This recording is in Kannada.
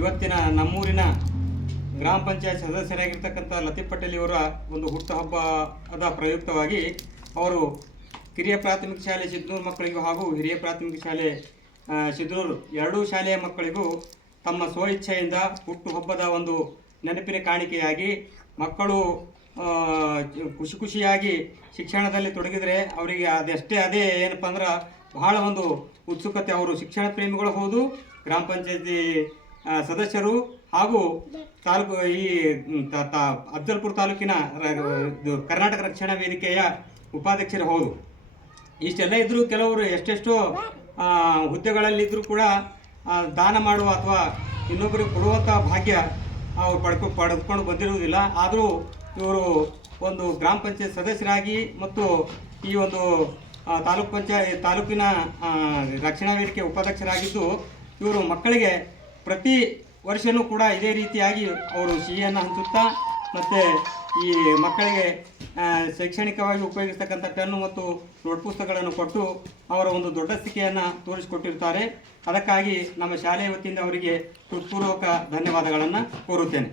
ಇವತ್ತಿನ ನಮ್ಮೂರಿನ ಗ್ರಾಮ ಪಂಚಾಯತ್ ಸದಸ್ಯರಾಗಿರ್ತಕ್ಕಂಥ ಲತೀಫ್ ಪಟೇಲ್ ಇವರ ಒಂದು ಹುಟ್ಟುಹಬ್ಬದ ಪ್ರಯುಕ್ತವಾಗಿ ಅವರು ಕಿರಿಯ ಪ್ರಾಥಮಿಕ ಶಾಲೆ ಸಿದ್ನೂರು ಮಕ್ಕಳಿಗೂ ಹಾಗೂ ಹಿರಿಯ ಪ್ರಾಥಮಿಕ ಶಾಲೆ ಸಿದ್ನೂರು ಎರಡೂ ಶಾಲೆಯ ಮಕ್ಕಳಿಗೂ ತಮ್ಮ ಸ್ವಇಚ್ಛೆಯಿಂದ ಹುಟ್ಟುಹಬ್ಬದ ಒಂದು ನೆನಪಿನ ಕಾಣಿಕೆಯಾಗಿ ಮಕ್ಕಳು ಖುಷಿಯಾಗಿ ಶಿಕ್ಷಣದಲ್ಲಿ ತೊಡಗಿದರೆ ಅವರಿಗೆ ಅದೇ ಏನಪ್ಪ ಅಂದ್ರೆ ಬಹಳ ಒಂದು ಉತ್ಸುಕತೆ. ಅವರು ಶಿಕ್ಷಣ ಪ್ರೇಮಿಗಳು ಹೌದು, ಗ್ರಾಮ ಪಂಚಾಯತಿ ಸದಸ್ಯರು ಹಾಗೂ ತಾಲೂಕು ಅಫ್ಜಲ್ಪುರ ತಾಲೂಕಿನ ಕರ್ನಾಟಕ ರಕ್ಷಣಾ ವೇದಿಕೆಯ ಉಪಾಧ್ಯಕ್ಷರು ಹೌದು. ಇಷ್ಟೆಲ್ಲ ಇದ್ದರೂ ಕೆಲವರು ಎಷ್ಟೆಷ್ಟೋ ಹುದ್ದೆಗಳಲ್ಲಿದ್ದರೂ ಕೂಡ ದಾನ ಮಾಡುವ ಅಥವಾ ಇನ್ನೊಬ್ಬರಿಗೆ ಕೊಡುವಂಥ ಭಾಗ್ಯ ಅವರು ಪಡೆದುಕೊಂಡು ಬಂದಿರುವುದಿಲ್ಲ. ಆದರೂ ಇವರು ಒಂದು ಗ್ರಾಮ ಪಂಚಾಯತ್ ಸದಸ್ಯರಾಗಿ ಮತ್ತು ಈ ಒಂದು ತಾಲೂಕಿನ ರಕ್ಷಣಾ ವೇದಿಕೆ ಉಪಾಧ್ಯಕ್ಷರಾಗಿದ್ದು ಇವರು ಮಕ್ಕಳಿಗೆ ಪ್ರತಿ ವರ್ಷವೂ ಕೂಡ ಇದೇ ರೀತಿಯಾಗಿ ಅವರು ಸಿಹಿಯನ್ನು ಹಂಚುತ್ತಾ ಮತ್ತು ಈ ಮಕ್ಕಳಿಗೆ ಶೈಕ್ಷಣಿಕವಾಗಿ ಉಪಯೋಗಿಸ್ತಕ್ಕಂಥ ಪೆನ್ನು ಮತ್ತು ನೋಟ್ ಪುಸ್ತಕಗಳನ್ನು ಕೊಟ್ಟು ಅವರ ಒಂದು ದೊಡ್ಡ ಸ್ಥಿತಿಯನ್ನು ತೋರಿಸಿಕೊಟ್ಟಿರ್ತಾರೆ. ಅದಕ್ಕಾಗಿ ನಮ್ಮ ಶಾಲೆಯ ವತಿಯಿಂದ ಅವರಿಗೆ ಹೃತ್ಪೂರ್ವಕ ಧನ್ಯವಾದಗಳನ್ನು ಕೋರುತ್ತೇನೆ.